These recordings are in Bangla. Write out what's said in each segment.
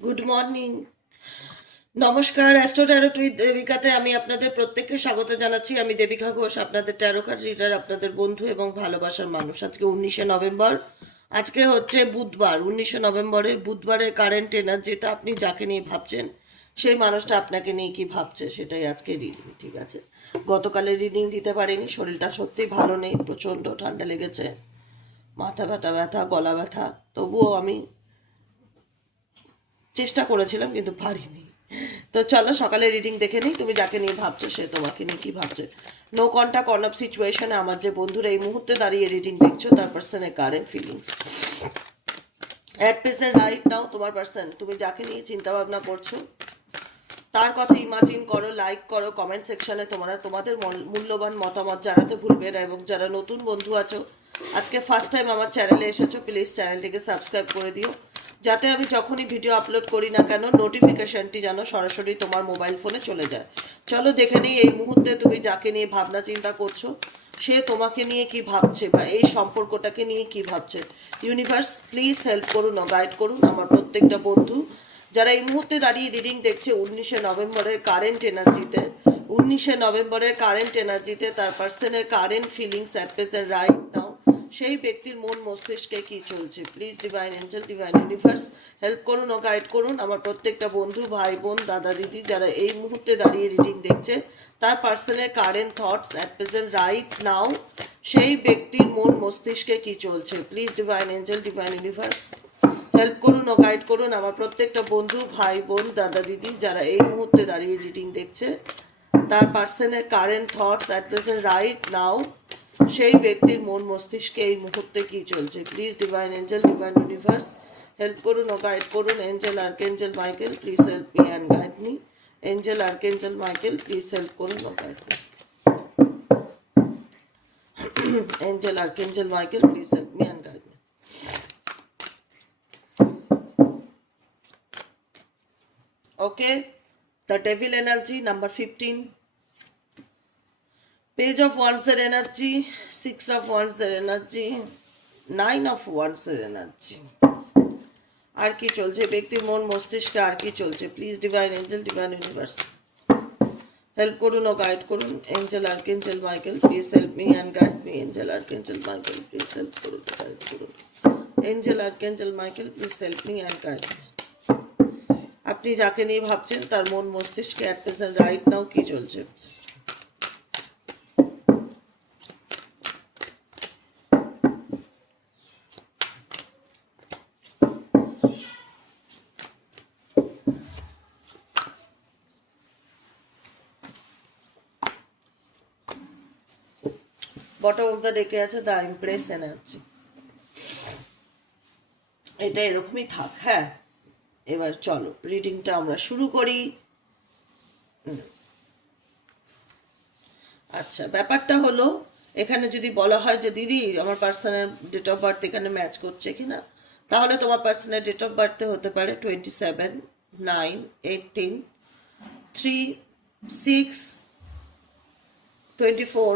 গুড মর্নিং নমস্কার অ্যাস্ট্রো ট্যারোট দেবিকাতে আমি আপনাদের প্রত্যেককে স্বাগত জানাচ্ছি। আমি দেবিকা ঘোষ, আপনাদের ট্যারো কার্ড রিডার আপনাদের বন্ধু এবং ভালোবাসার মানুষ। আজকে উনিশে নভেম্বর, আজকে হচ্ছে বুধবার। উনিশে নভেম্বরের বুধবারের কারেন্ট এনার্জিতে আপনি যাকে নিয়ে ভাবছেন, সেই মানুষটা আপনাকে নিয়ে কি ভাবছে, সেটাই আজকে রিডিং ঠিক আছে? গতকালের রিডিং দিতে পারিনি, শরীরটা সত্যি ভালো নেই, প্রচণ্ড ঠান্ডা লেগেছে, মাথা ব্যথা ব্যথা, গলা ব্যথা। তবুও আমি চেষ্টা করেছিলাম, কিন্তু পারিনি। তো চলো সকালে রিডিং দেখে নিই, তুমি যাকে নিয়ে ভাবছ সে তোমাকে নিয়ে কি ভাবছে। নো কন্টাক্ট অন অফ সিচুয়েশনে আমার যে বন্ধুরা এই মুহূর্তে দাঁড়িয়ে রিডিং দেখছ, তার পার্সনের current feelings at present right now তোমার পার্সন তুমি যাকে নিয়ে চিন্তা ভাবনা করছ, তার কথা ইমাজিন করো লাইক করো কমেন্ট সেকশনে তোমরা তোমাদের মল- মূল্যবান মতামত জানাতে ভুলবে না এবং যারা নতুন বন্ধু আছো, আজকে ফার্স্ট টাইম আমার চ্যানেলে এসেছ প্লিজ চ্যানেলটিকে সাবস্ক্রাইব করে দিও। যাতে আমি যখনই ভিডিও আপলোড করি না কেন নোটিফিকেশনটি যেন সরাসরি তোমার মোবাইল ফোনে চলে যায়। চলো দেখে নিই এই মুহূর্তে তুমি যাকে নিয়ে ভাবনা চিন্তা করছ, সে তোমাকে নিয়ে কি ভাবছে বা এই সম্পর্কটাকে নিয়ে কি ভাবছে। ইউনিভার্স প্লিজ হেল্প করুন গাইড করুন আমার প্রত্যেকটা বন্ধু। যারা এই মুহূর্তে দাঁড়িয়ে রিডিং দেখছে, উনিশে নভেম্বরের কারেন্ট এনার্জিতে উনিশে নভেম্বরের কারেন্ট এনার্জিতে তার পার্সনের current feelings at present right now সেই ব্যক্তির মন মস্তিষ্কে কি চলছে? Please divine angel divine universe help করুন ও গাইড করুন। আমার প্রত্যেকটা বন্ধু, ভাই, বোন, দাদা, দিদি যারা এই মুহূর্তে দাঁড়িয়ে রিডিং দেখছে, তার পার্সনের current thoughts at present right now সেই ব্যক্তির মন মস্তিষ্কে কি চলছে? Please divine angel divine universe help করুন ও গাইড করুন। আমার প্রত্যেকটা বন্ধু, ভাই, বোন, দাদা, দিদি যারা এই মুহূর্তে দাঁড়িয়ে রিডিং দেখছে, তার পার্সনের current thoughts at present right now সেই ব্যক্তির মন মস্তিষ্কে এই মুহূর্তে কি চলছে? Please divine angel divine universe help করুন ও গাইড করুন। Angel archangel Michael please help me and guide me angel archangel Michael please help করুন ও গাইড করুন angel archangel Michael please help me and guide me Okay, the devil energy number 15. এর energy, six of wands এর energy, nine of wands এর energy. আর কি চলছে? ব্যক্তির মন মস্তিষ্কে আর কি চলছে? Please divine angel divine universe help করুন ও গাইড করুন। Angel archangel Michael please help me and guide me angel archangel Michael please help করুন গাইড করুন। Angel archangel Michael please help me and guide me আপনি যাকে নিয়ে ভাবছেন তার মন মস্তিষ্কে অ্যাট প্রেজেন্ট রাইট নাও কি চলছে? বটম অফ দ্য ডেকে আছে দ্য ইমপ্রেস এনার্জি এটা এরকমই থাক হ্যাঁ? এবার চলো রিডিংটা আমরা শুরু করি। আচ্ছা ব্যাপারটা হলো, এখানে যদি বলা হয় যে, দিদি, আমার পার্সনের ডেট অফ বার্থ এখানে ম্যাচ করছে কিনা? তাহলে তোমার পার্সনের ডেট অফ বার্থে হতে পারে twenty seven nine eighteen three six twenty four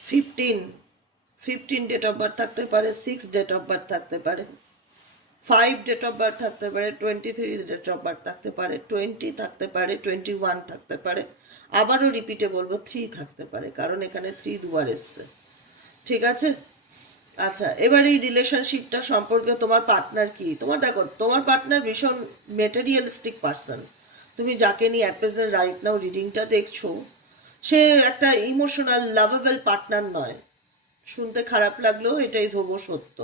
fifteen fifteen date of birth থাকতে পারে সিক্স ডেট অফ বার্থ থাকতে পারে ফাইভ ডেট অফ বার্থ থাকতে পারে twenty three date of birth থাকতে পারে টোয়েন্টি থাকতে পারে টোয়েন্টি ওয়ান থাকতে পারে, আবারও রিপিটে বলব থ্রি থাকতে পারে, কারণ এখানে থ্রি দুবার এসছে, ঠিক আছে? আচ্ছা এবার এই রিলেশনশিপটা সম্পর্কে তোমার পার্টনার কি? তোমার দেখো, তোমার পার্টনার ভীষণ মেটেরিয়ালিস্টিক পার্সন তুমি যাকে নিয়ে অ্যাট প্রেজেন্ট রাইট নাও রিডিংটা দেখছ সে একটা ইমোশনাল লাভেবল পার্টনার নয়। শুনতে খারাপ লাগলেও এটাই ধোবো সত্য।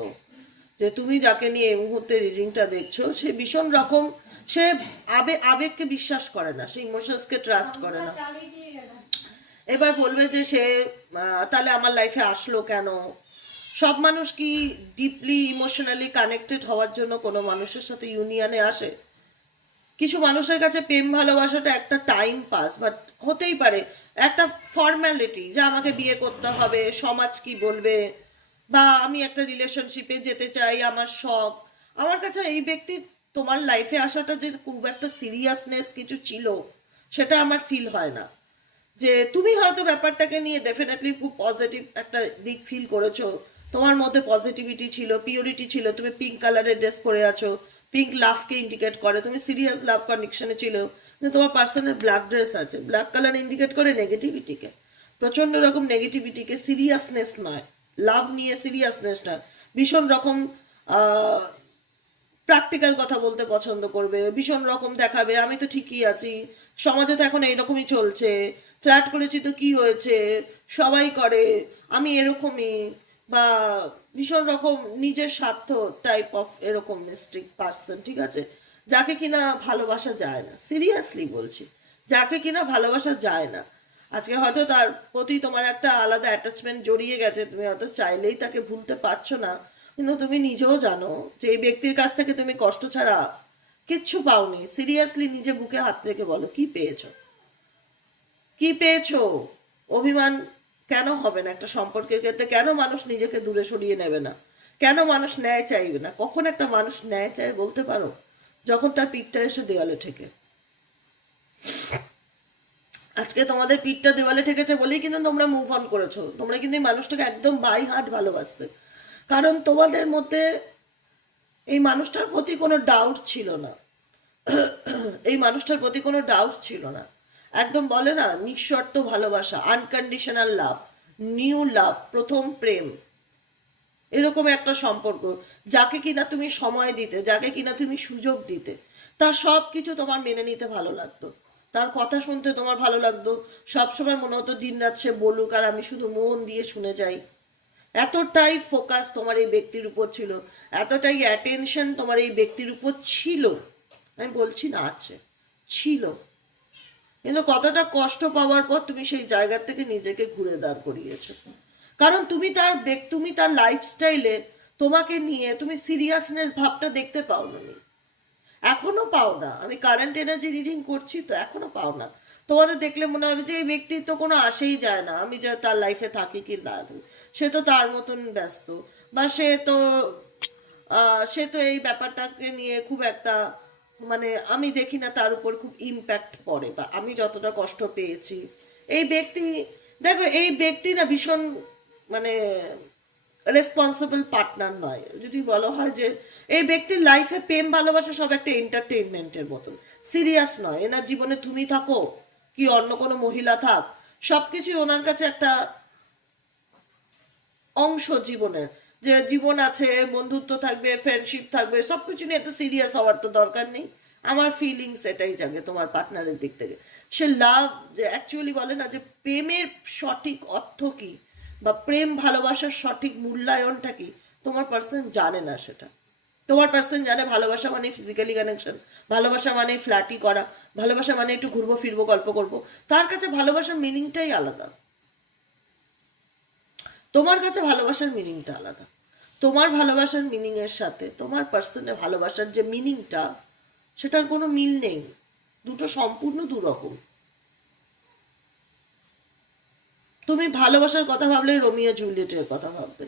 যে তুমি যাকে নিয়ে এই মুহূর্তে রিডিংটা দেখছ সে ভীষণ রকম সে আবে আবেগকে বিশ্বাস করে না সে ইমোশনসকে ট্রাস্ট করে না। এবার বলবে যে সে তাহলে আমার লাইফে আসলো কেন? সব মানুষ কি ডিপলি ইমোশনালি কানেক্টেড হওয়ার জন্য কোনো মানুষের সাথে ইউনিয়নে আসে? কিছু মানুষের কাছে প্রেম ভালোবাসাটা একটা টাইম পাস বাট হতেই পারে। একটা ফর্ম্যালিটি যে আমাকে বিয়ে করতে হবে, সমাজ কি বলবে, বা আমি একটা রিলেশনশিপে যেতে চাই, আমার শখ। আমার কাছে এই ব্যক্তির তোমার লাইফে আসাটা যে খুব একটা সিরিয়াসনেস কিছু ছিল, সেটা আমার ফিল হয় না। যে তুমি হয়তো ব্যাপারটাকে নিয়ে ডেফিনেটলি খুব পজিটিভ একটা দিক ফিল করেছ। তোমার মধ্যে পজিটিভিটি ছিল পিওরিটি ছিল, তুমি পিঙ্ক কালারের ড্রেস পরে আছো। পিঙ্ক লাভকে ইন্ডিকেট করে। তুমি সিরিয়াস লাভ কনেকশনে ছিল, কিন্তু তোমার পার্সনের ব্ল্যাক ড্রেস আছে। ব্ল্যাক কালার ইন্ডিকেট করে নেগেটিভিটিকে প্রচণ্ড রকম নেগেটিভিটিকে সিরিয়াসনেস নয়। লাভ নিয়ে সিরিয়াসনেস নয়। ভীষণ রকম প্র্যাকটিক্যাল কথা বলতে পছন্দ করবে, ভীষণ রকম দেখাবে, আমি তো ঠিকই আছি, সমাজে তো এখন এইরকমই চলছে ফ্ল্যাট করেছি তো কি হয়েছে, সবাই করে, আমি এরকমই, বা ভীষণ রকম নিজের স্বার্থ টাইপ অফ এরকম মিস্টিক পার্সন ঠিক আছে? যাকে কিনা ভালোবাসা যায় না। সিরিয়াসলি বলছি, যাকে কিনা ভালোবাসা যায় না। আজকে হয়তো তার প্রতি তোমার একটা আলাদা অ্যাটাচমেন্ট জড়িয়ে গেছে, তুমি হয়তো চাইলেই তাকে ভুলতে পারছ না। কিন্তু তুমি নিজেও জানো যে এই ব্যক্তির কাছ থেকে তুমি কষ্ট ছাড়া কিচ্ছু পাওনি। সিরিয়াসলি নিজে বুকে হাত রেখে বলো, কি পেয়েছ? কি পেয়েছ? অভিমান কেন হবে না একটা সম্পর্কের ক্ষেত্রে? কেন মানুষ নিজেকে দূরে সরিয়ে নেবে না? কেন মানুষ ন্যায় চাইবে না? কখন একটা মানুষ ন্যায় চায় বলতে পারো? যখন তার পিঠটা এসে দেওয়ালে ঠেকে। আজকে তোমাদের পিঠটা দেওয়ালে ঠেকেছে বলেই কিন্তু তোমরা মুভ অন করেছ। তোমরা কিন্তু এই মানুষটাকে একদম বাই হার্ট ভালোবাসতে। কারণ তোমাদের মধ্যে এই মানুষটার প্রতি কোনো ডাউট ছিল না। এই মানুষটার প্রতি কোনো ডাউট ছিল না। একদম বলে না, নিঃশর্ত ভালোবাসা আনকন্ডিশনাল লাভ নিউ লাভ প্রথম প্রেম। এরকম একটা সম্পর্ক, যাকে কিনা তুমি সময় দিতে, যাকে কিনা তুমি সুযোগ দিতে, তার সব কিছু তোমার মেনে নিতে ভালো লাগতো। তার কথা শুনতে তোমার ভালো লাগতো। সবসময় মনে হতো দিন রাত সে বলুক আর আমি শুধু মন দিয়ে শুনে যাই। এতটাই ফোকাস তোমার এই ব্যক্তির উপর ছিল, এতটাই অ্যাটেনশন তোমার এই ব্যক্তির উপর ছিল। আমি বলছি না, আছে। ছিল। কিন্তু কতটা কষ্ট পাওয়ার পর তুমি সেই জায়গা থেকে নিজেকে ঘুরে দাঁড় করিয়েছো। কারণ তুমি তার তুমি তার লাইফস্টাইলে তোমাকে নিয়ে তুমি সিরিয়াসনেস ভাবটা দেখতে পাও না এখনও পাও না। আমি কারেন্ট এনার্জি রিডিং করছি তো এখনও পাও না। তোমাদের দেখলে মনে হবে যে এই ব্যক্তির তো কোনো আসেই যায় না। আমি যে তার লাইফে থাকি কি না সে তো তার মতন ব্যস্ত। বা সে তো সে তো এই ব্যাপারটাকে নিয়ে খুব একটা মানে আমি দেখি না তার উপর খুব ইম্প্যাক্ট পড়ে বা আমি যতটা কষ্ট পেয়েছি। এই ব্যক্তি, দেখো, এই ব্যক্তি না ভীষণ মানে রেসপন্সিবল পার্টনার নয়। যদি বলা হয় যে এই ব্যক্তির লাইফে প্রেম, ভালোবাসা সব একটা এন্টারটেইনমেন্টের মতন। সিরিয়াস নয়। এনার জীবনে তুমি থাকো কি অন্য কোনো মহিলা থাক, সবকিছুই ওনার কাছে একটা অংশ জীবনের। জীবন আছে, বন্ধুত্ব থাকবে ফ্রেন্ডশিপ থাকবে, সবকিছু নিয়ে এত সিরিয়াস হওয়ার তো দরকার নেই। আমার ফিলিংস এটাই জাগে তোমার পার্টনারের দিক থেকে। সে লাভ যে অ্যাকচুয়ালি বলে না যে প্রেমের সঠিক অর্থ কি বা প্রেম ভালোবাসার সঠিক মূল্যায়নটা কি, তোমার পার্সন জানে না সেটা। তোমার পার্সন জানে ভালোবাসা মানে ফিজিক্যালি কানেকশন ভালোবাসা মানে ফ্ল্যাটি করা, ভালোবাসা মানে একটু ঘুরবো, ফিরবো, গল্প করব। তার কাছে ভালোবাসার মিনিংটাই আলাদা। তোমার কাছে ভালোবাসার মিনিংটা আলাদা। তোমার ভালোবাসার মিনিংয়ের সাথে, তোমার পার্সনের ভালোবাসার যে মিনিংটা সেটার কোনো মিল নেই। দুটো সম্পূর্ণ দু রকম তুমি ভালোবাসার কথা ভাবলেই রোমিও জুলিয়েটের কথা ভাববে।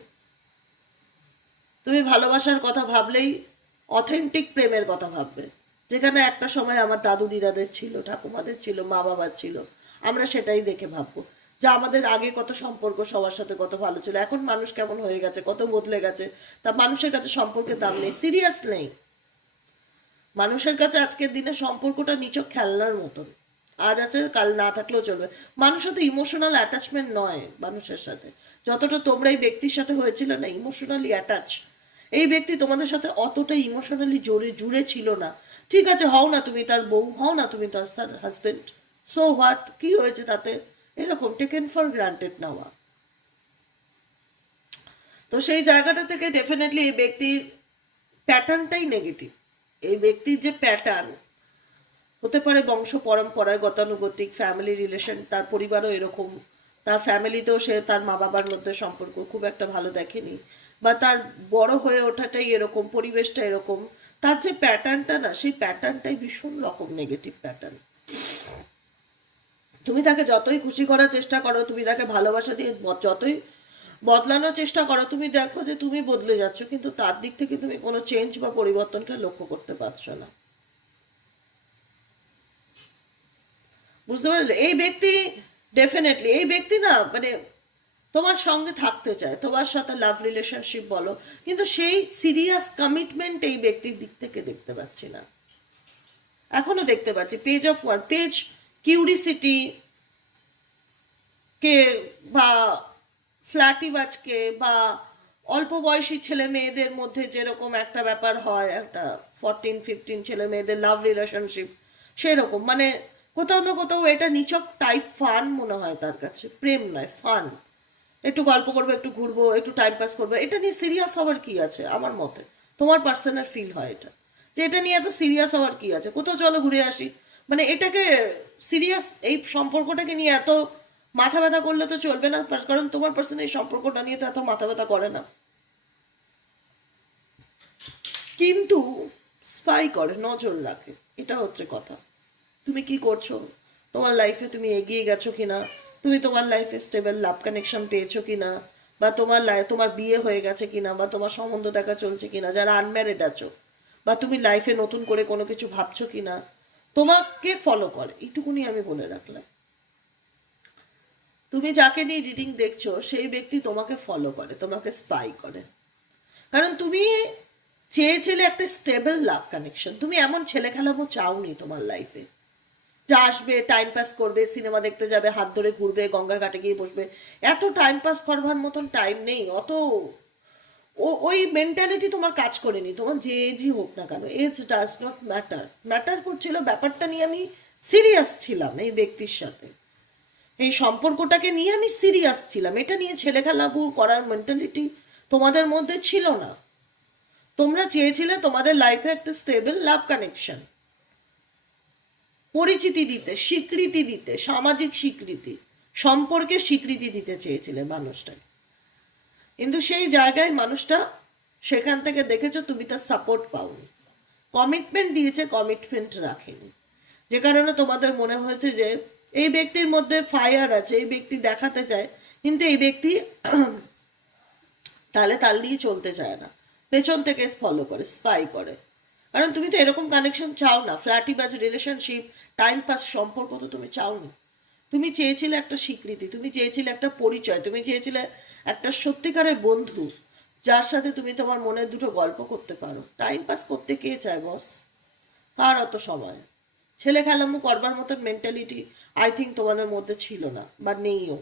তুমি ভালোবাসার কথা ভাবলেই অথেন্টিক প্রেমের কথা ভাববে। যেখানে একটা সময় আমার দাদু দিদাদের ছিল, ঠাকুমাদের ছিল মা বাবার ছিল, আমরা সেটাই দেখে ভাববো। যা আমাদের আগে কত সম্পর্ক সবার সাথে কত ভালো ছিল, এখন মানুষ কেমন হয়ে গেছে, কত বদলে গেছে, তা মানুষের কাছে সম্পর্কের দাম নেই সিরিয়াস নেই। মানুষের কাছে আজকের দিনে সম্পর্কটা নিচক খেলনার মতন। আজ আছে, কাল না থাকলেও চলবে। মানুষের তো ইমোশনাল অ্যাটাচমেন্ট নয় মানুষের সাথে। যতটা তোমরা এই ব্যক্তির সাথে হয়েছিল না ইমোশনালি অ্যাটাচ এই ব্যক্তি তোমাদের সাথে অতটা ইমোশনালি জোরে জুড়ে ছিল না। ঠিক আছে, হও না তুমি তার বউ, হও না তুমি তার হাজবেন্ড সো হোয়াট কি হয়েছে তাতে? এরকম টেকেন ফর গ্রান্টেড নেওয়া। তো সেই জায়গাটা থেকে ডেফিনেটলি এই ব্যক্তির প্যাটার্নটাই নেগেটিভ এই ব্যক্তির যে প্যাটার্ন হতে পারে বংশ পরম্পরায় গতানুগতিক ফ্যামিলি রিলেশন তার পরিবারও এরকম। তার ফ্যামিলিতেও সে তার মা বাবার মধ্যে সম্পর্ক খুব একটা ভালো দেখেনি। বা তার বড় হয়ে ওঠাটাই এরকম, পরিবেশটা এরকম। তার যে প্যাটার্নটা না, সেই প্যাটার্নটাই ভীষণ রকম নেগেটিভ প্যাটার্ন তুমি তাকে যতই খুশি করার চেষ্টা করো, তুমি তাকে ভালোবাসা দিয়ে যতই বদলানোর চেষ্টা করো, তুমি দেখো যে তুমি বদলে যাচ্ছ, কিন্তু তার দিক থেকে তুমি কোনো চেঞ্জ বা পরিবর্তনকে লক্ষ্য করতে পারছ না। বুঝতে পারলে? এই ব্যক্তি ডেফিনেটলি এই ব্যক্তি না মানে তোমার সঙ্গে থাকতে চায়, তোমার সাথে লাভ রিলেশনশিপ বলো, কিন্তু সেই সিরিয়াস কমিটমেন্ট এই ব্যক্তির দিক থেকে দেখতে পাচ্ছি না। এখনও দেখতে পাচ্ছি page of one page curiosity কে বা ফ্ল্যাটিবাজকে বা অল্প বয়সী ছেলে মেয়েদের মধ্যে যেরকম একটা ব্যাপার হয়, একটা ফোরটিন ফিফটিন ছেলে মেয়েদের লাভ রিলেশনশিপ সেরকম। মানে কোথাও না কোথাও এটা নিচক টাইপ ফান মনে হয় তার কাছে। প্রেম নয় ফান একটু গল্প করব, একটু ঘুরবো, একটু টাইম পাস করব, এটা নিয়ে সিরিয়াস হওয়ার কি আছে আমার মতে? তোমার পার্সোনাল ফিল হয় এটা। যে এটা নিয়ে এত সিরিয়াস হওয়ার কি আছে? কোথাও চলো ঘুরে আসি মানে এটাকে সিরিয়াস এই সম্পর্কটাকে নিয়ে এত মাথা ব্যথা করলে তো চলবে না কারণ তোমার পার্সন এই সম্পর্কটা নিয়ে তো এত মাথা ব্যথা করে না। কিন্তু স্পাই করে, নজর রাখে, এটা হচ্ছে কথা। তুমি কি করছ? তোমার লাইফে তুমি এগিয়ে গেছো কিনা? তুমি তোমার লাইফে স্টেবল লাভ কানেকশন পেয়েছ কিনা? বা তোমার লাই তোমার বিয়ে হয়ে গেছে কিনা? বা তোমার সম্বন্ধ দেখা চলছে কিনা? যারা আনম্যারিড আছো, বা তুমি লাইফে নতুন করে কোনো কিছু ভাবছ কিনা? তোমাকে ফলো করে। এইটুকুনি আমি বলে রাখলাম। তুমি যাকে নিয়ে রিডিং দেখছ, সেই ব্যক্তি তোমাকে ফলো করে, তোমাকে স্পাই করে। কারণ তুমি চেয়েছিলে একটা স্টেবল লাভ কানেকশন তুমি এমন ছেলে খেলাবো চাওনি তোমার লাইফে যা আসবে টাইম পাস করবে সিনেমা দেখতে যাবে, হাত ধরে ঘুরবে, গঙ্গার ঘাটে গিয়ে বসবে। এত টাইম পাস করবার মতন টাইম নেই। অত ও, ওই মেন্টালিটি তোমার কাজ করেনি, তোমার যে এজই হোক না কেন age does not matter matter করছিল ব্যাপারটা নিয়ে আমি সিরিয়াস ছিলাম এই ব্যক্তির সাথে। এই সম্পর্কটাকে নিয়ে আমি সিরিয়াস ছিলাম। এটা নিয়ে ছেলে খেলাবু করার মেন্টালিটি তোমাদের মধ্যে ছিল না। তোমরা চেয়েছিলে তোমাদের লাইফে একটা স্টেবল লাভ কানেকশন পরিচিতি দিতে, স্বীকৃতি দিতে, সামাজিক স্বীকৃতি, সম্পর্কে স্বীকৃতি দিতে চেয়েছিলে মানুষটাকে। কিন্তু সেই জায়গায় মানুষটা সেখান থেকে দেখেছ তুমি তার সাপোর্ট পাওনি। কমিটমেন্ট দিয়েছে কমিটমেন্ট রাখেনি। যে কারণে তোমাদের মনে হয়েছে যে এই ব্যক্তির মধ্যে ফায়ার আছে, এই ব্যক্তি দেখাতে চায়, কিন্তু এই ব্যক্তি তাহলে তাল দিয়ে চলতে চায় না। পেছন থেকে ফলো করে স্পাই করে। কারণ তুমি তো এরকম কানেকশন চাও না। ফ্ল্যাটি বাজ রিলেশনশিপ টাইম পাস সম্পর্ক তো তুমি চাওনি। তুমি চেয়েছিলে একটা স্বীকৃতি, তুমি চেয়েছিলে একটা পরিচয়, তুমি চেয়েছিলে একটা সত্যিকারের বন্ধু, যার সাথে তুমি তোমার মনে দুটো গল্প করতে পারো। টাইম পাস করতে কে চায় বস কার অত সময়? ছেলে খেলামো করবার মতন মেন্টালিটি আই থিঙ্ক তোমাদের মধ্যে ছিল না, বা নেইও।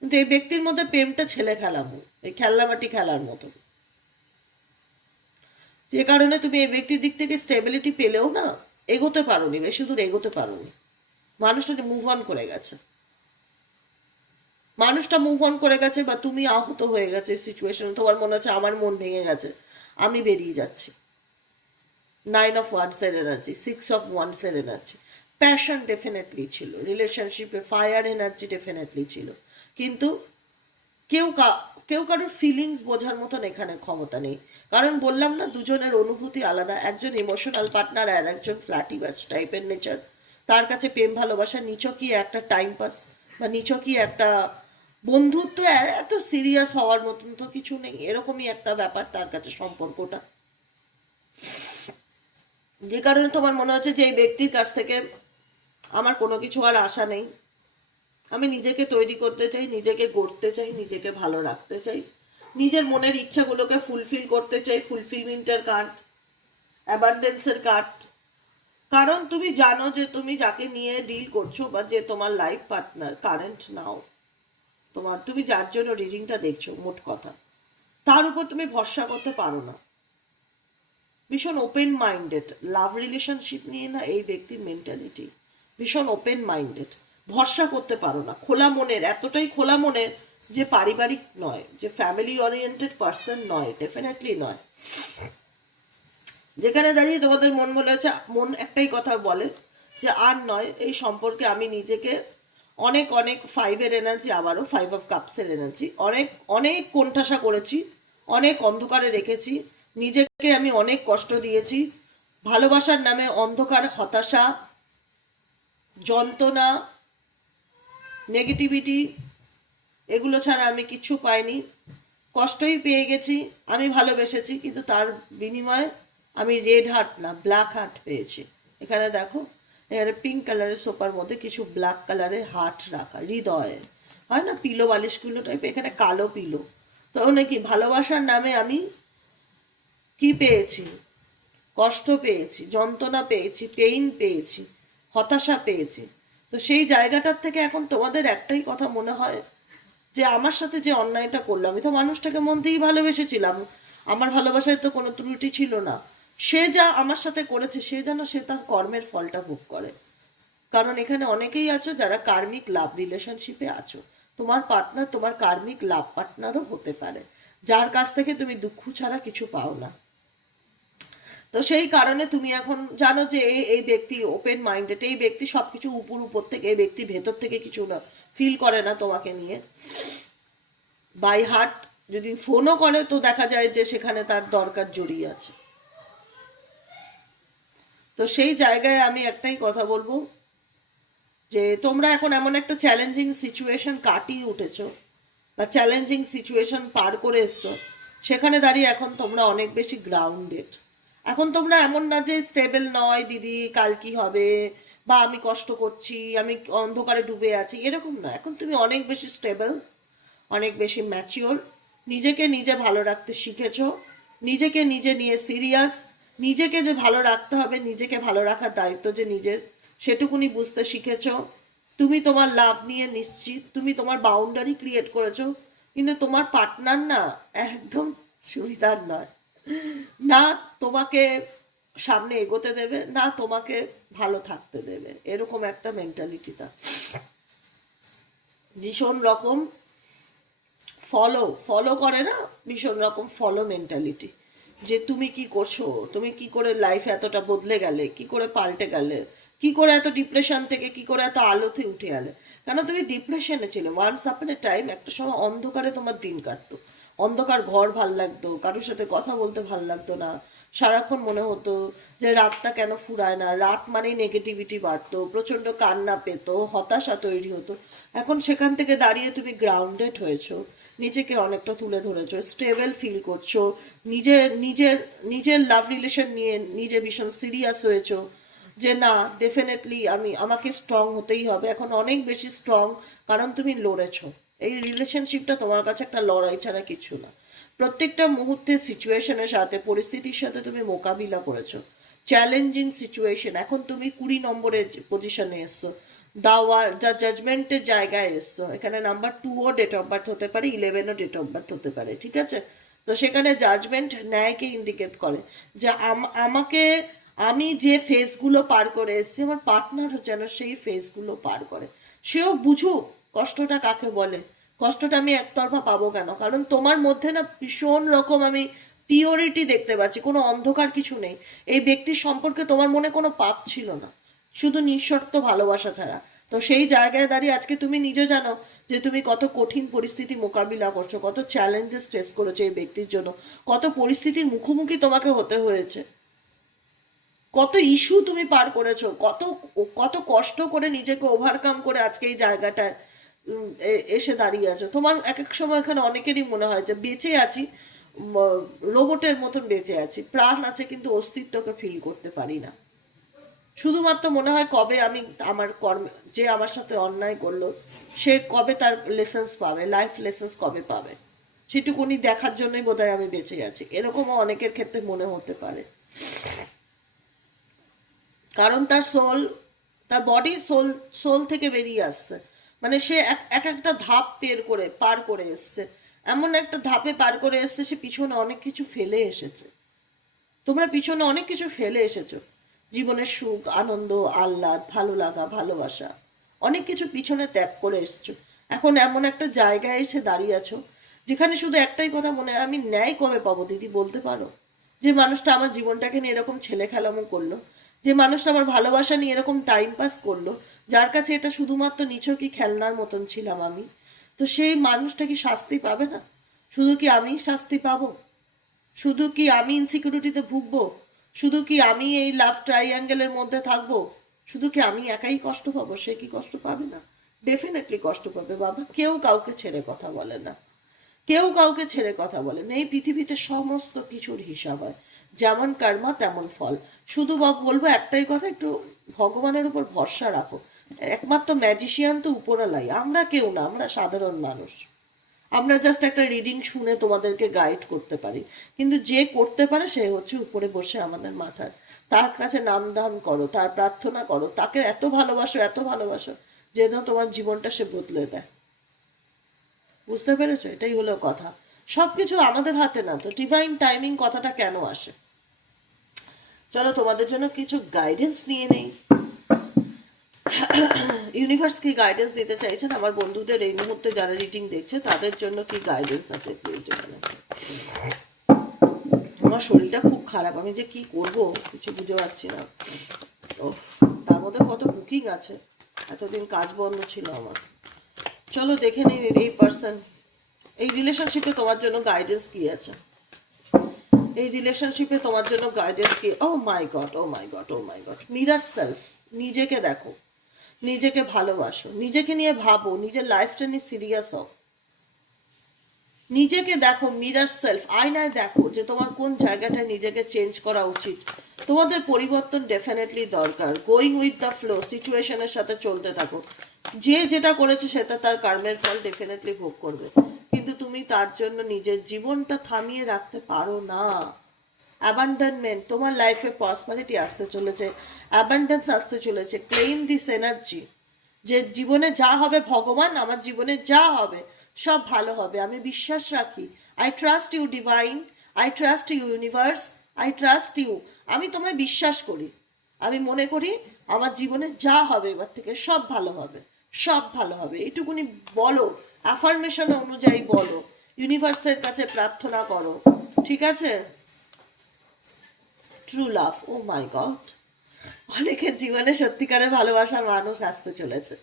কিন্তু এই ব্যক্তির মধ্যে প্রেমটা ছেলে খেলামো, এই খেলনামাটি খেলার মতো। যে কারণে তুমি এই ব্যক্তির দিক থেকে স্টেবিলিটি পেলেও না, এগোতে পারোনি, বেশি দূর এগোতে পারোনি। মানুষটা মুভ অন করে গেছে। মানুষটা মুভ অন করে গেছে বা তুমি আহত হয়ে গেছে সিচুয়েশনে তোমার মনে হচ্ছে আমার মন ভেঙে গেছে, আমি বেরিয়ে যাচ্ছি। নাইন অফ ওয়ান্সের এনার্জি সিক্স অফ ওয়ান্সের এনার্জি প্যাশন ডেফিনেটলি ছিল রিলেশনশিপে ফায়ার এনার্জি ডেফিনেটলি ছিল। কিন্তু কেউ কা- কেউ কারোর ফিলিংস বোঝার মতন এখানে ক্ষমতা নেই। কারণ বললাম না, দুজনের অনুভূতি আলাদা, একজন ইমোশনাল পার্টনার আর একজন ফ্ল্যাটি ফ্ল্যাটিবাস টাইপের নেচার তার কাছে প্রেম, ভালোবাসা নিচকই একটা টাইম পাস বা নিচকই একটা বন্ধুত্ব এত সিরিয়াস হওয়ার মতন তো কিছু নেই। এরকমই একটা ব্যাপার তার কাছে সম্পর্কটা। যে কারণে তোমার মনে হচ্ছে যে এই ব্যক্তির কাছ থেকে আমার কোনো কিছু আর আশা নেই। আমি নিজেকে তৈরি করতে চাই, নিজেকে গড়তে চাই, নিজেকে ভালো রাখতে চাই। নিজের মনের ইচ্ছাগুলোকে ফুলফিল করতে চাই ফুলফিলমেন্টের কার্ড অ্যাবান্ডেন্সের কার্ড কারণ তুমি জানো যে তুমি যাকে নিয়ে ডিল করছ বা যে তোমার লাইফ পার্টনার কারেন্ট নাও তোমার, তুমি যার জন্য রিডিংটা দেখছ, মোট কথা। তার উপর তুমি ভরসা করতে পারো না। ভীষণ ওপেন মাইন্ডেড লাভ রিলেশনশিপ নিয়ে না এই ব্যক্তির মেন্টালিটি ভীষণ ওপেন মাইন্ডেড ভরসা করতে পারো না। খোলা মনের, এতটাই খোলা মনের যে পারিবারিক নয়, যে ফ্যামিলি ওরিয়েন্টেড পার্সন নয় ডেফিনেটলি নয়। যেখানে দাঁড়িয়ে তোমাদের মন বলে হচ্ছে মন একটাই কথা বলে যে আর নয়, এই সম্পর্কে আমি নিজেকে অনেক অনেক ফাইভের এনার্জি আবারও ফাইভ অফ কাপসের এনার্জি অনেক অনেক কোণঠাসা করেছি, অনেক অন্ধকারে রেখেছি। নিজেকে আমি অনেক কষ্ট দিয়েছি। ভালোবাসার নামে অন্ধকার, হতাশা, যন্ত্রণা নেগেটিভিটি এগুলো ছাড়া আমি কিচ্ছু পাইনি। কষ্টই পেয়ে গেছি, আমি ভালোবেসেছি, কিন্তু তার বিনিময়ে আমি রেড হার্ট না ব্ল্যাক হার্ট পেয়েছি। এখানে দেখো এখানে পিঙ্ক কালারের সোপার মধ্যে কিছু ব্ল্যাক কালারের হার্ট রাখা, হৃদয়। হয় না পিলো বালিশগুলো টাইপ এখানে কালো পিলো তো নাকি ভালোবাসার নামে আমি কি পেয়েছি? কষ্ট পেয়েছি, যন্ত্রণা পেয়েছি পেইন পেয়েছি, হতাশা পেয়েছি। তো সেই জায়গাটার থেকে এখন তোমাদের একটাই কথা মনে হয়, যে আমার সাথে যে অন্যায়টা করল, আমি তো মানুষটাকে মন থেকেই ভালোবেসেছিলাম। আমার ভালোবাসায় তো কোনো ত্রুটি ছিল না। সে যা আমার সাথে করেছে, সে যেন সে তার কর্মের ফলটা ভোগ করে। কারণ এখানে অনেকেই আছো যারা কার্মিক লাভ রিলেশনশিপে আছো। তোমার পার্টনার তোমার কার্মিক লাভ পার্টনারও হতে পারে। যার কাছ থেকে তুমি দুঃখ ছাড়া কিছু পাও না। তো সেই কারণে তুমি এখন জানো যে এই ব্যক্তি ওপেন মাইন্ডেড এই ব্যক্তি সবকিছু উপর উপর থেকে, এই ব্যক্তি ভেতর থেকে কিছু না ফিল করে না তোমাকে নিয়ে। বাই হার্ট যদি ফোনও করে, তো দেখা যায় যে সেখানে তার দরকার জড়িয়ে আছে। তো সেই জায়গায় আমি একটাই কথা বলব যে তোমরা এখন এমন একটা চ্যালেঞ্জিং সিচুয়েশন কাটিয়ে উঠেছো বা চ্যালেঞ্জিং সিচুয়েশন পার করে এসছো, সেখানে দাঁড়িয়ে এখন তোমরা অনেক বেশি গ্রাউন্ডেড এখন তোমরা এমন না যে স্টেবল নয়, দিদি, কাল কি হবে? বা, আমি কষ্ট করছি, আমি অন্ধকারে ডুবে আছি। এরকম না। এখন তুমি অনেক বেশি স্টেবল অনেক বেশি ম্যাচিওর নিজেকে নিজে ভালো রাখতে শিখেছো, নিজেকে নিজে নিয়ে সিরিয়াস নিজেকে যে ভালো রাখতে হবে, নিজেকে ভালো রাখার দায়িত্ব যে নিজের, সেটুকুনি বুঝতে শিখেছো। তুমি তোমার লাভ নিয়ে নিশ্চিত, তুমি তোমার বাউন্ডারি ক্রিয়েট করেছ। কিন্তু তোমার পার্টনার না একদম সুবিধার নয়। না তোমাকে সামনে এগোতে দেবে, না তোমাকে ভালো থাকতে দেবে। এরকম একটা মেন্টালিটি তার ভীষণ রকম ফলো ফলো করে না? ভীষণ রকম ফলো মেন্টালিটি যে তুমি কি করছ? তুমি কি করে লাইফ এতটা বদলে গেলে? কি করে পাল্টে গেলে? কি করে এত ডিপ্রেশন থেকে, কি করে এত আলোতে উঠে গেলে কেন তুমি ডিপ্রেশনে ছিলে? ওয়ান্স আপন এ টাইম একটা সময় অন্ধকারে তোমার দিন কাটতো। অন্ধকার ঘর ভালো লাগতো, কারোর সাথে কথা বলতে ভালো লাগতো না। সারাক্ষণ মনে হতো যে রাতটা কেন ফুরায় না? রাত মানেই নেগেটিভিটি বাড়তো, প্রচণ্ড কান্না পেতো, হতাশা তৈরি হতো। এখন সেখান থেকে দাঁড়িয়ে তুমি গ্রাউন্ডেড হয়েছো। নিজেকে অনেকটা তুলে ধরেছো স্টেবল ফিল করছ, নিজের নিজের নিজের লাভ রিলেশন নিয়ে নিজে ভীষণ সিরিয়াস হয়েছো, যে না ডেফিনেটলি আমি, আমাকে স্ট্রং হতেই হবে। এখন অনেক বেশি স্ট্রং কারণ তুমি লড়েছো। এই রিলেশনশিপটা তোমার কাছে একটা লড়াই ছাড়া কিছু না। প্রত্যেকটা মুহূর্তে সিচুয়েশনের সাথে, পরিস্থিতির সাথে তুমি মোকাবিলা করেছ। চ্যালেঞ্জিং সিচুয়েশন এখন তুমি কুড়ি নম্বরের পজিশনে এসছো। দাওয়ার যা জাজমেন্টের জায়গায় এসছো। এখানে নাম্বার টুও ডেট অফ বার্থ হতে পারে ইলেভেনও ডেট অফ বার্থ হতে পারে, ঠিক আছে? তো সেখানে জাজমেন্ট ন্যায়কে ইন্ডিকেট করে যে আম- আমাকে, আমি যে ফেসগুলো পার করে এসেছি, আমার পার্টনারও যেন সেই ফেসগুলো পার করে। সেও বুঝুক কষ্টটা কাকে বলে। কষ্টটা আমি একতরফা পাবো কেন? কারণ তোমার মধ্যে না ভীষণ রকম আমি পিওরিটি দেখতে পাচ্ছি, কোনো অন্ধকার কিছু নেই। এই ব্যক্তির সম্পর্কে তোমার মনে কোনো পাপ ছিল না। শুধু নিঃশর্ত ভালোবাসা ছাড়া। তো সেই জায়গায় দাঁড়িয়ে আজকে তুমি নিজে জানো যে তুমি কত কঠিন পরিস্থিতি মোকাবিলা করছ, কত চ্যালেঞ্জেস ফেস করেছ এই ব্যক্তির জন্য, কত পরিস্থিতির মুখোমুখি তোমাকে হতে হয়েছে। কত ইস্যু তুমি পার করেছ, কত কত কষ্ট করে নিজেকে ওভারকাম করে আজকে এই জায়গাটায় এসে দাঁড়িয়ে আছো। তোমার এক এক সময় এখানে অনেকেরই মনে হয় যে বেঁচে আছি রোবটের মতন বেঁচে আছি, প্রাণ আছে কিন্তু অস্তিত্বকে ফিল করতে পারি না। শুধুমাত্র মনে হয় কবে আমি আমার কর্ম, যে আমার সাথে অন্যায় করল, সে কবে তার লেসেন্স পাবে লাইফ লেসেন্স কবে পাবে? সেটুকুনি দেখার জন্যই বোধহয় আমি বেঁচে আছি। এরকমও অনেকের ক্ষেত্রে মনে হতে পারে। কারণ তার সোল তার বডি সোল সোল থেকে বেরিয়ে আসছে। মানে সে এক এক একটা ধাপ পের করে, পার করে এসছে। এমন একটা ধাপে পার করে এসছে, সে পিছনে অনেক কিছু ফেলে এসেছে। তোমরা পিছনে অনেক কিছু ফেলে এসেছ। জীবনের সুখ, আনন্দ, আহ্লাদ, ভালো লাগা, ভালোবাসা, অনেক কিছু পিছনে ত্যাগ করে এসেছ। এখন এমন একটা জায়গায় এসে দাঁড়িয়ে আছো, যেখানে শুধু একটাই কথা মনে হয় আমি ন্যায় কবে পাবো দিদি, বলতে পারো? যে মানুষটা আমার জীবনটাকে নিয়ে এরকম ছেলে খেলামো করল, যে মানুষটা আমার ভালোবাসা নিয়ে এরকম টাইম পাস করল, যার কাছে এটা শুধুমাত্র নিছকই খেলনার মতন ছিলাম আমি, তো সেই মানুষটা কি শাস্তি পাবে না? শুধু কি আমি শাস্তি পাবো? শুধু কি আমি ইনসিকিউরিটিতে ভুগবো? শুধু কি আমি এই লাভ ট্রাইঅ্যাঙ্গেলের মধ্যে থাকব? শুধু কি আমি একাই কষ্ট পাবো? সে কি কষ্ট পাবে না? ডেফিনেটলি কষ্ট পাবে বাবা। কেউ কাউকে ছেড়ে কথা বলে না। কেউ কাউকে ছেড়ে কথা বলে না। এই পৃথিবীতে সমস্ত কিছুর হিসাব হয়। যেমন কর্মা তেমন ফল। শুধু বলব একটাই কথা, একটু ভগবানের উপর ভরসা রাখো। একমাত্র ম্যাজিশিয়ান তো উপরালাই আমরা কেউ না, আমরা সাধারণ মানুষ। আমরা জাস্ট একটা রিডিং শুনে তোমাদেরকে গাইড করতে পারি। কিন্তু যে করতে পারে, সে হচ্ছে উপরে বসে আমাদের মাথার। তার কাছে নাম দান করো, তার প্রার্থনা করো, তাকে এত ভালোবাসো এত ভালোবাসো যেন তোমার জীবনটা সে বদলে দেয়। বুঝতে পেরেছ? এটাই হলো কথা। সবকিছু আমাদের হাতে না, তো ডিভাইন টাইমিং কথাটা কেন আসে? চলো তোমাদের জন্য কিছু গাইডেন্স নিয়ে নেই। ইউনিভার্স কি গাইডেন্স দিতে চাইছেন? আমার বন্ধুদের এই মুহূর্তে যারা রিডিং দেখছে, তাদের জন্য কি গাইডেন্স আছে? প্লিজ আমার শরীরটা খুব খারাপ। আমি যে কি করব? কিছু বুঝতে পারছি না। ও তার মধ্যে কত বুকিং আছে? এতদিন কাজ বন্ধ ছিল আমার। চলো দেখে নিই এই পার্সন এই রিলেশনশিপে তোমার জন্য গাইডেন্স কি আছে? এই রিলেশনশিপে তোমার জন্য গাইডেন্স কি? ও my god oh my god oh my god mirror self নিজেকে দেখো। নিজেকে ভালোবাসো, নিজেকে নিয়ে ভাবো, নিজের লাইফটা নিয়ে সিরিয়াস হও। নিজেকে দেখো মিরার সেলফ আয়নায় দেখো যে তোমার কোন জায়গাটায় নিজেকে চেঞ্জ করা উচিত। তোমাদের পরিবর্তন ডেফিনেটলি দরকার। গোয়িং উইথ দ্য ফ্লো সিচুয়েশনের সাথে চলতে থাকো। যে যেটা করেছে সেটা তার কর্মের ফল ডেফিনেটলি ভোগ করবে। কিন্তু তুমি তার জন্য নিজের জীবনটা থামিয়ে রাখতে পারো না। অ্যাবান্ডনমেন্ট তোমার লাইফে প্রসপারিটি আসতে চলেছে অ্যাবান্ডেন্স আসতে চলেছে ক্লেম দিস এনার্জি যে জীবনে যা হবে ভগবান, আমার জীবনে যা হবে, সব ভালো হবে। আমি বিশ্বাস রাখি I trust you divine I trust you universe I trust you আমি তোমায় বিশ্বাস করি। আমি মনে করি আমার জীবনে যা হবে, এবার থেকে সব ভালো হবে, সব ভালো হবে। এটুকুনি বলো অ্যাফার্মেশন অনুযায়ী বলো ইউনিভার্সের কাছে প্রার্থনা করো, ঠিক আছে? True love O my god অনেকের জীবনে সত্যিকারের ভালোবাসার মানুষ আসতে চলেছে।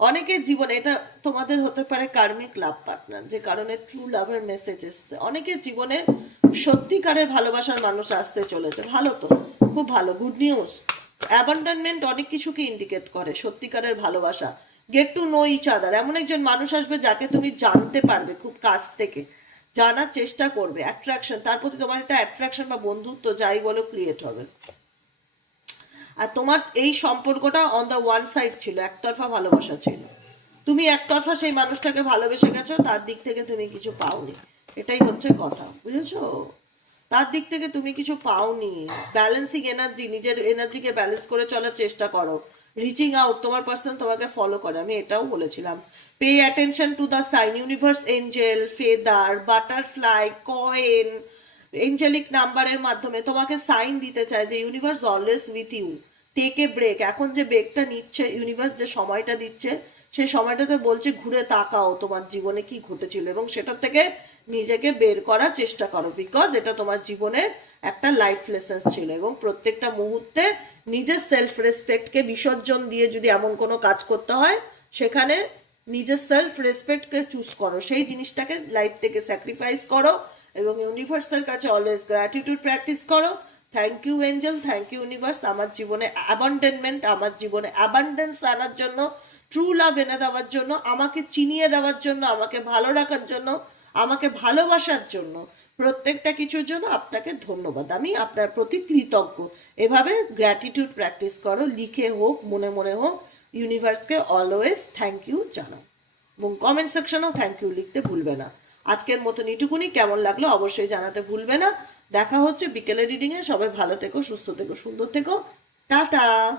অনেকের জীবনে এটা তোমাদের হতে পারে কার্মিক লাভ পার্টনার যে কারণে ট্রু লাভের মেসেজ এসছে। অনেকের জীবনে সত্যিকারের ভালোবাসার মানুষ আসতে চলেছে। ভালো তো, খুব ভালো গুড নিউজ অ্যাবান্ডনমেন্ট অনেক কিছুকে ইন্ডিকেট করে সত্যিকারের ভালোবাসা। Get to know each other এমন একজন মানুষ আসবে যাকে তুমি জানতে পারবে খুব কাছ থেকে। জানার চেষ্টা করবে অ্যাট্রাকশন তার প্রতি তোমার একটা অ্যাট্রাকশন বা বন্ধুত্ব যাই বলো ক্রিয়েট হবে। আর তোমার এই সম্পর্কটা অন দ্য ওয়ান সাইড ছিল, একতরফা ভালোবাসা ছিল। তুমি একতরফা সেই মানুষটাকে ভালোবেসে গেছো, তার দিক থেকে তুমি কিছু পাওনি। এটাই হচ্ছে কথা, বুঝেছ? তার দিক থেকে তুমি কিছু পাওনি। ব্যালেন্সিং এনার্জি নিজের এনার্জিকে ব্যালেন্স করে চলার চেষ্টা করো। রিচিং আউট তোমার পার্সন তোমাকে ফলো করে, আমি এটাও বলেছিলাম। Pay attention to the sign universe angel feather butterfly coin angelic নাম্বারের মাধ্যমে তোমাকে সাইন দিতে চায় যে universe always with you take a break এখন যে ব্রেকটা নিচ্ছে ইউনিভার্স যে সময়টা দিচ্ছে, সে সময়টাতে বলছে, ঘুরে তাকাও, তোমার জীবনে কি ঘটেছিল? এবং সেটার থেকে নিজেকে বের করার চেষ্টা করো বিকজ এটা তোমার জীবনের একটা লাইফ লেসেন্স ছিল এবং প্রত্যেকটা মুহূর্তে নিজের সেলফ রেসপেক্টকে বিসর্জন দিয়ে যদি এমন কোনো কাজ করতে হয়, সেখানে নিজের সেলফ রেসপেক্টকে চুজ করো, সেই জিনিসটাকে লাইফ থেকে স্যাক্রিফাইস করো এবং ইউনিভার্সের কাছে অলওয়েজ গ্র্যাটিটিউড প্র্যাকটিস করো। Thank you angel thank you universe আমার জীবনে অ্যাবান্ডেনমেন্ট আমার জীবনে অ্যাবান্ডেন্স আনার জন্য ট্রু লাভ এনে দেওয়ার জন্য, আমাকে চিনিয়ে দেওয়ার জন্য, আমাকে ভালো রাখার জন্য আমাকে ভালোবাসার জন্য প্রত্যেকটা কিছুর জন্য আপনাকে ধন্যবাদ। আমি আপনার প্রতি কৃতজ্ঞ। এভাবে গ্র্যাটিটিউড প্র্যাকটিস করো, লিখে হোক, মনে মনে হোক ইউনিভার্সকে অলওয়েজ থ্যাংক ইউ জানাও। এবং কমেন্ট সেকশনেও থ্যাংক ইউ লিখতে ভুলবে না। আজকের মতন এটুকুনি কেমন লাগল অবশ্যই জানাতে ভুলবে না। দেখা হচ্ছে বিকেলের রিডিংয়ে সবাই ভালো থেকো, সুস্থ থেকো, সুন্দর থেকো। টাটা!